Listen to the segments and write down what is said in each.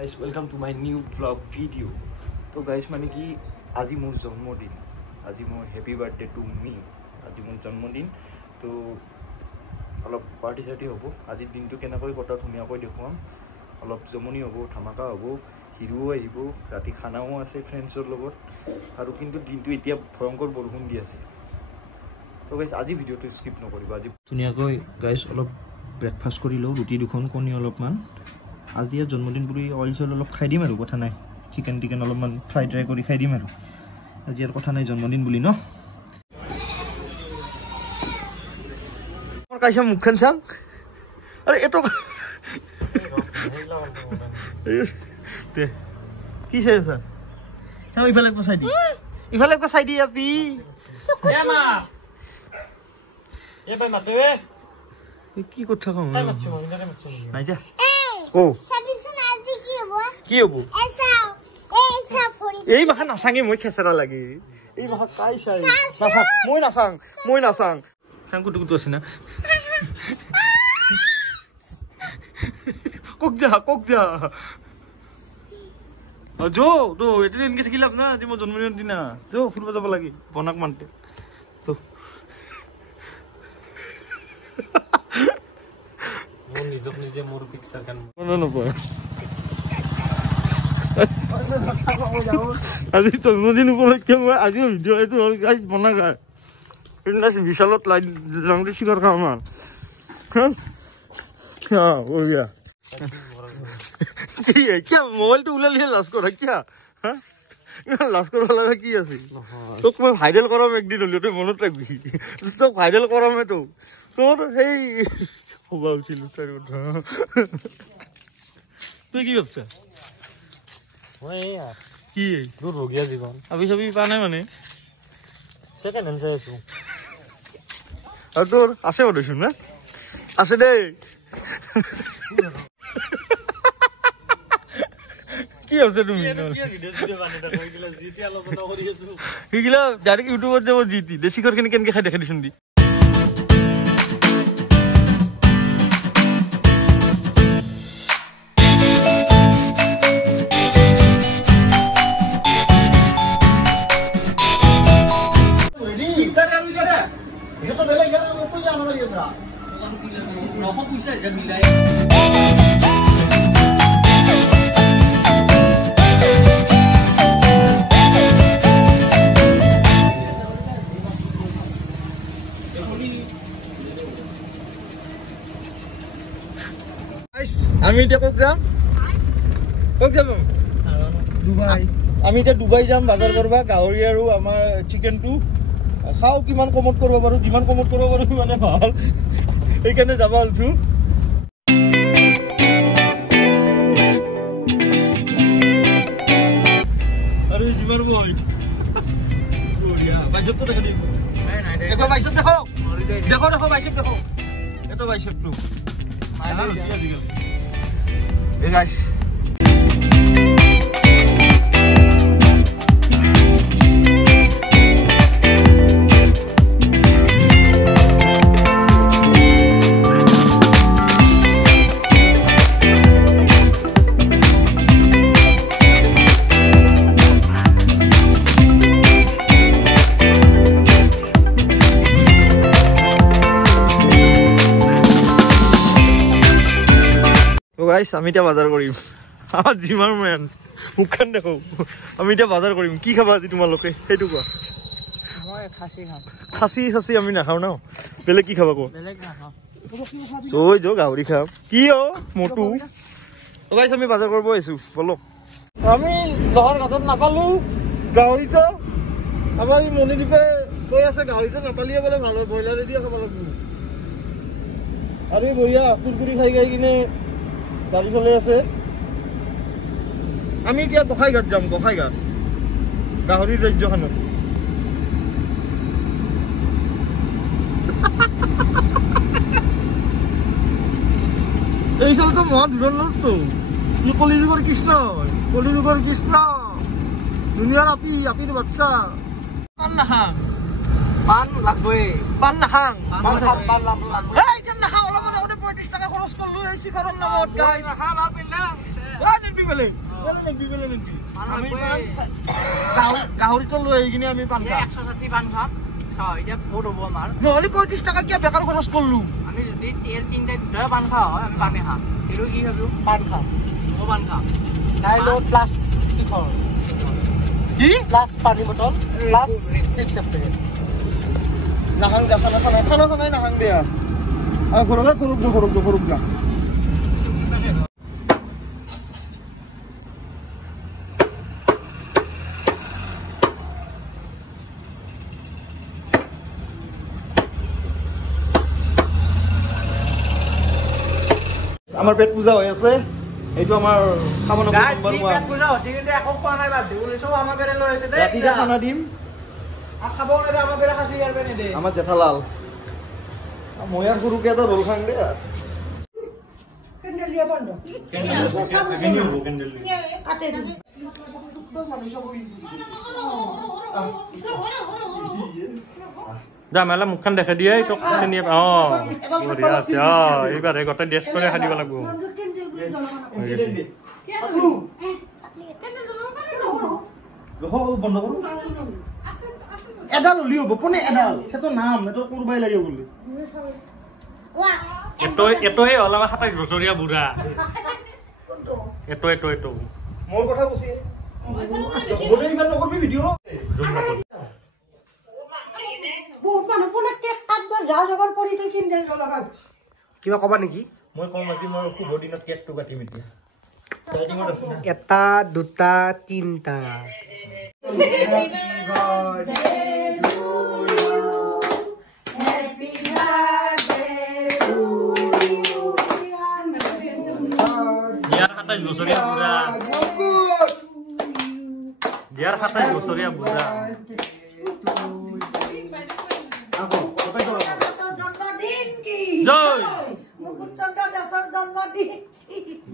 Guys, welcome to my new vlog video. So guys, মানে কি আজি মোৰ জন্মদিন, আজি মোৰ হ্যাপি বাৰ্থডে টু মি, আজি মোৰ জন্মদিন। তো অলপ পাৰ্টি চাৰ্টি হ'ব, আজি দিনটো কেনেকৈ কটা ধুনীয়াকৈ দেখুৱাম, অলপ জমনি হ'ব, ধামাকা হ'ব, হিৰো আহিব, ৰাতি খানাও আছে ফ্ৰেণ্ডছৰ লগত, আৰু কিন্তু দিনটো এতিয়া ভয়ংকৰ বৰষুণ দি আছে। তো গাইজ আজি ভিডিঅ'টো স্কিপ নকৰিব। আজি ধুনীয়াকৈ গাইজ অলপ ব্ৰেকফাষ্ট কৰি লওঁ, ৰুটি দুখন, কণী অলপমান। আজি ইয়াৰ জন্মদিন বুলি অইল চইল অলপ খাই দিম আৰু কথা নাই, চিকেন টিকেন অলপমান ফ্ৰাই ট্ৰাই কৰি খাই দিম আৰু আজি আৰু কথা নাই, জন্মদিন বুলি ন। কাইছা মুখখন চাম, আৰে এইটো কি চাই আছা? চাম ইফালে চাই দি, ইফালে চাই দি আপি কি কথা কম নাই যা ও কি হব এই মাখা নাচাঙে মই খেচেৰা লাগে, এই মাখা কাই চাই নাচাং, মই নাচাং কুটু কুটু আছে না কক যা যো তো এতিয়া এনেকে থাকি লাভ না, আজি মোৰ জন্মদিনৰ দিনা যো ফুৰিব যাব লাগে বনাক মানতে। নিজক নিজে মোৰ পিকচাৰ কান নপয় আজি জন্মদিন উপলক্ষে মই আজি ভিডিঅ' এইটো হ'ল গাইজ বনা গায় বিশালত লাইট লাংটি চিকাৰ খাওঁ আমাৰ কিয় মোবাইলটো ওলালিহে লাজ কৰা কিয় লাজ কৰিব লগা কি আছিল? তোক মই ভাইৰেল কৰাম একদিন হ'লেও, তই মনত ৰাখবি, তোক ভাইৰেল কৰামে তো তোৰ সেই হবা উঠিলো তাৰ কথা। তুই কি ভাবছা? কি তোৰ ৰোগীয়া জীৱন আবি চাবি পা নাই মানে ছেকেণ্ড হেণ্ড চাই আছো, আৰু তোৰ আছে দেচোন না আছে দেই। কি ভাবছা তুমি? সেইগিলা ডাইৰেক্ট ইউটিউবত যাব জিতি দেশীঘৰ খিনি কেনেকে খাই দেখা দিচোন দি। আমি এতিয়া ক'ত যাম? ডুবাই। আমি এতিয়া ডুবাই যাম বজাৰ কৰিব, গাহৰি আৰু আমাৰ চিকেনটো চাওঁ কিমান কমত কৰিব পাৰো, যিমান কমত কৰিব পাৰো সিমানে ভাল, সেইকাৰণে যাব ওলছো। আৰু যিমান বই বাইচপটো দেখা দিব, বাইচপ দেখো বাইচপ দেখো, এইটো বাইচপটো Hey guys. আমি এতিয়া বজাৰ কৰিম, আমাৰ যিমান মেন মুখখন দেখো, আমি এতিয়া বজাৰ কৰিম। কি খাবা আজি তোমালোকে সেইটো কোৱা? খাচী আমি নাখাওঁ ন, বেলেগ কি খাবা কোৱা? গাহৰি খাম কি মটু। আমি বজাৰ কৰিব আহিছো, বলক। আমি লহাৰ ঘাটত নাপালো গাহৰিটো, আমাৰ মণিদীপে কৈ আছে গাহৰিটো নাপালিয়ে বোলে ভাল হয়, ব্ৰইলাৰে দিয়ে খাব লাগিব। আৰু বঢ়িয়া কুৰকুৰি খাই কিনে গাড়ী চলাই আছে। আমি এতিয়া গোসাইঘাট যাম, গোসাইঘাট গাহৰিৰ ৰাজ্যখনত। এই চালটো মহা ধুৰণৰটো, ই কলিযুগৰ কৃষ্ণ, দুনিয়াৰ আপিৰ বাচ্চা। পান নাখাং, পান লাগবই, পান নাখাং, নাখাওঁ অলপ 35 টাকা খৰচ কৰলো এই শিখৰেৰ নামত গাইস। নেকি বেলে নেকি বেলে নেকি আমি গাহৰিটো লৈ কিনে আমি পান খাম 160 পান খাম চাও এতিয়া বহুত হ'ব আমাৰ নহলে 35 টাকা কি বেকাৰ খৰচ করলু আমি যদি তেল তিনটা দুটা পান খাও আমি পানে খাম এৰো কি ভাবো পান খাম মো পান খাম নাইলো প্লাস শিখর কি প্লাস পানি বটল প্লাস চিপস আপে নাহাং যা খানা নাহাং দিয়া ঘরক যা আমার পেট পূজা হয়ে আছে এইটো আমার খাবনো নাম্বার 1 পেট পূজা হচ্ছে কিন্তু এখন খোৱা নাই বাদ দিও সব আমাৰ পেটে লৈ আছে দে ৰাতিটা খানা দিম আর খাবো না আমার পেটে খাসি আর পেনে দে আমার জেঠালাল মই আর গুরুকে তো রোল খাং দে ক্যান্ডেল দিয়া বন্ধ ক্যান্ডেল কাটে দিই যা মেলা মুখখন দেখা দিয়ে তো নিয়ে বঢ়িয়া আছে এইবাৰে গোটেই ড্ৰেছ কৰি খাই দিব লাগিব বন্ধ কৰো এডাল উলিও বপনে এডাল হেতো নাম হেতো কৰবাই লাগে বুলি এটোই হল আমাৰ 27 বছৰীয়া বুঢ়া এটো মোৰ কথা কৈছে বলে ইমান নকৰবি ভিডিও জুম নকৰবি বহুত মানুহ কোনে কেক কাটবা যা জগৰ পৰি তই কিন দে লগা কিবা কবা নেকি মই কম আজি মই খুব দিনত কেকটো কাটিম এতিয়া টাইমিংত আছে না এটা দুটা তিনটা Biar 27 বছৰীয়া বুঢ়া জন্মদিন কি জয় মুকুট চন্দ্ৰ দাসৰ জন্মদিন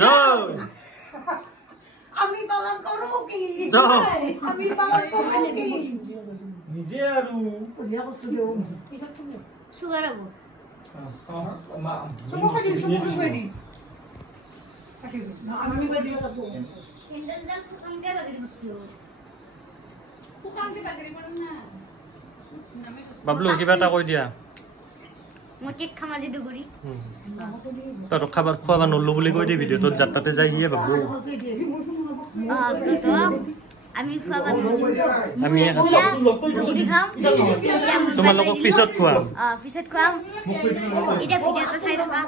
জয় আমি পালন কৰো কি জয় আমি পালন কৰো কি নিজে আৰু দিয়া কছো দিও সুগার হবো সমস্যা কি দি আমি বাদি লাগবো হ্যান্ডেল দাল ফুকানকে বাদি বসছো ফুকানকে বাদি পড়ম না বাবলু কিবা এটা কৈ দিয়া মই কেক খাম আজি দুগুৰি তই খাবাৰ খোৱা নললো বুলি কৈ দি ভিডিঅ'টোত যাত্ৰাতে যাই হিয়ে বাবলু তো আমি খোৱা আমি দুগুৰি খাম তোমালোকক পিছত খোৱা পিছত খাম এটা ভিডিঅ'টো চাই থাকা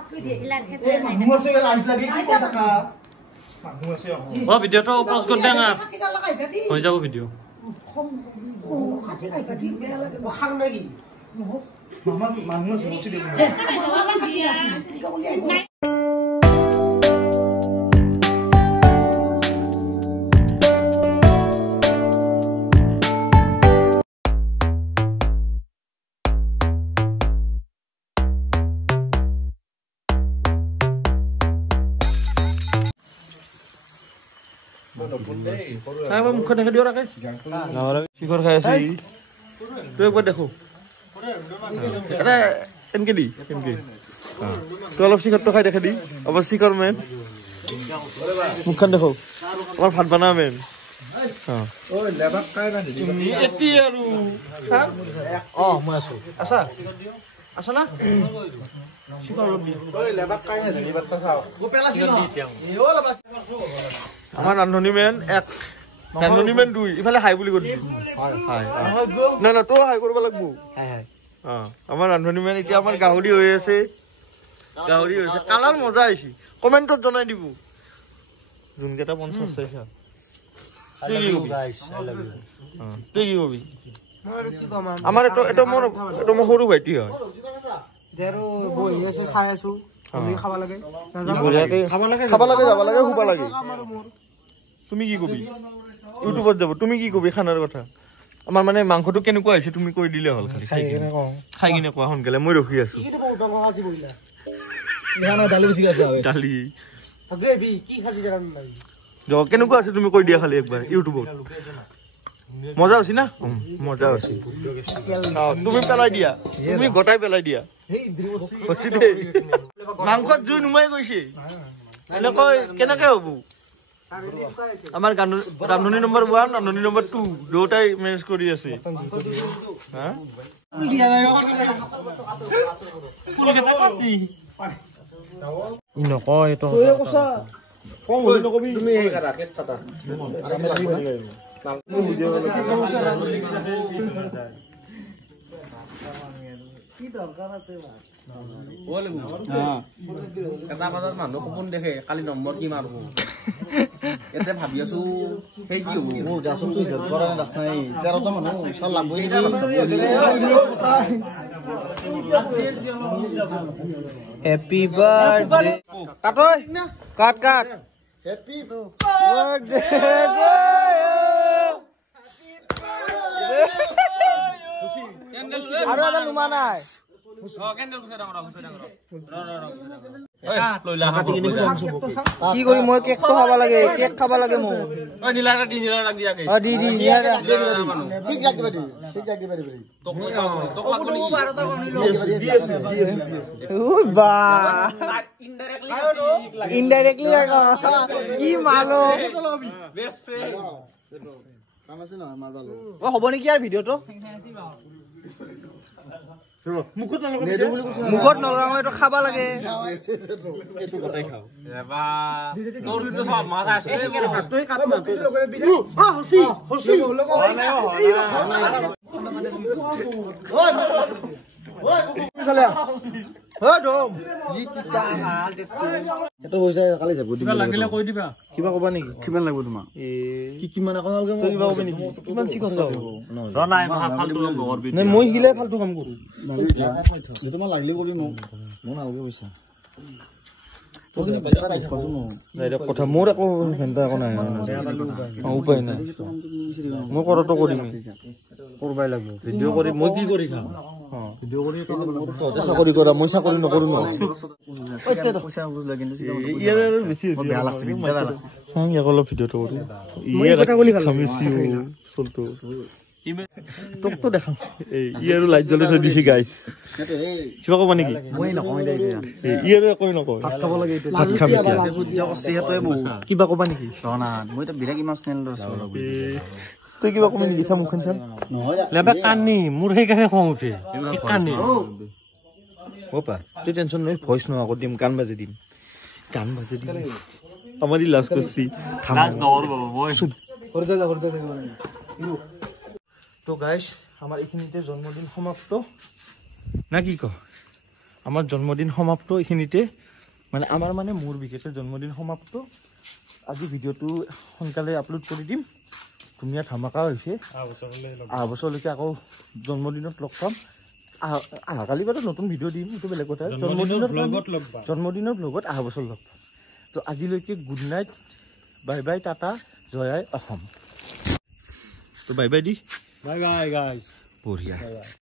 মানুহ আছে লাইট লাগি কি কথা মানুহ আছে ভিডিঅ'টো পজ কৰি দিয়া না হৈ যাব ভিডিঅ' খাটি খাইবা দি বেয়া লাগে খাং লাগি মানুহ আছে মুচি দিব মুখখন দেখা দিও ৰাখে শিখৰ খাই আছে তই একবাৰ দেখো এটা এনকে দি এনকে তই অলপ শিখৰটো খাই দেখা দি অৱশ্যে শিখৰ মেন মুখখন দেখো আমাৰ ভাত বনা মেন মই আছো আছা আছা না আমাৰ ৰান্ধনী মেন 1 ৰান্ধনী মেন 2 ইফালে হাই বুলি কৈ নাই তই হাই কৰিব লাগিব আমাৰ ৰান্ধনী মেন এতিয়া আমাৰ গাহৰি হৈ আছে কালাৰ মজা আহিছে কমেণ্টত জনাই দিব যোনকেইটা 50 চাইছা তুই কি কবি আমাৰ এটা মোৰ সৰু ভাইটি হয় দেৰো বহি আছে চাই আছো আমি খাব লাগে খাব লাগে যাব লাগে শুবা লাগে তুমি কি কবি ইউটিউবত যাব তুমি কি কবি খানাৰ কথা আমাৰ মানে মাংসটো কেনেকুৱা হৈছে তুমি কৈ দিলে হ'ল খালি খাই কিনে কোৱা সোনকালে মই ৰখি আছো দালি কেনেকুৱা আছে তুমি কৈ দিয়া খালি একবাৰ ইউটিউবত মজা হৈছে না মজা হৈছে তুমি পেলাই দিয়া তুমি গোটাই পেলাই দিয়া মাংসত জুই নুমাই গৈছে এনেকৈ কেনেকে হব আমাৰ ৰান্ধনী নম্বৰ 1 ৰান্ধনী নম্বৰ 2 দুটাই মেনেজ কৰি আছে হা ই নকয় তো কম হৈ নকবি তুমি এই ৰাকেট কাটা কি দৰকাৰ আছে এটা বজাত মানুহ সপোন দেখে কালি নম্বৰ কি মাৰব এতিয়া ভাবি আছো সেই কি হ'ব মোৰ গাছৰ চুইছ কৰা ৰাস্তা নাই 13টা মানুহ চল লাগবই হ্যাপি বাৰ্থডে কাটই কাট কাট হ্যাপি বাৰ্থডে আৰু এটা লুমা নাই কি কৰি মই কেক খাব লাগে কেক খাব লাগে মোক ইনডাইৰেক্টলি কি মানুহ হ'ব নেকি আৰু ভিডিঅ'টো মুখত নলগাও এইটো খাব লাগে কিবা কবা নেকি কিমান লাগিব তোমাক কিমান মই শিকিলে ফাল্টু কাম কৰো তোমাৰ লাগিলে কৰি মোক নালাগে পইচা কথা মোৰ একো চিন্তা একো নাই উপায় নাই মই কৰাটো কৰিম কৰবাই লাগিব ভিডিঅ' কৰি মই কি কৰি খাম চাকৰি কৰা মই চাকৰি নকৰো অলপ ভিডিঅ'টো তোকতো দেখাম ই আৰু লাইট জ্বলাই থৈ দিছে গাইছ কিবা কবা নেকি ই আৰু একো নকয় কিবা কবা নেকি তই কিবা কবি নেকি চা মুখখন চাম কান্দি মোৰ সেইকাৰণে খং উঠে কান্দি তই টেনচন নয় ভইচ নোহোৱা কৰি দিম গান বাজি দিম আমাৰ ই লাজ কৰিছি তো গাইছ আমাৰ এইখিনিতে জন্মদিন সমাপ্ত না কি ক আমাৰ জন্মদিন সমাপ্ত এইখিনিতে মানে আমাৰ মানে মোৰ বিশেষকৈ জন্মদিন সমাপ্ত আজি ভিডিঅ'টো সোনকালে আপলোড কৰি দিম ধুনীয়া ধামাকা হৈছে অহা বছৰলৈকে আকৌ জন্মদিনত লগ পাম অহাকালি বাৰু নতুন ভিডিঅ' দিম এইটো বেলেগ কথা জন্মদিনৰ ব্লগত অহা বছৰ লগ পাম তো আজিলৈকে good night bye bye tata জয় আই অসম তো bye by the bye bye guys বঢ়িয়া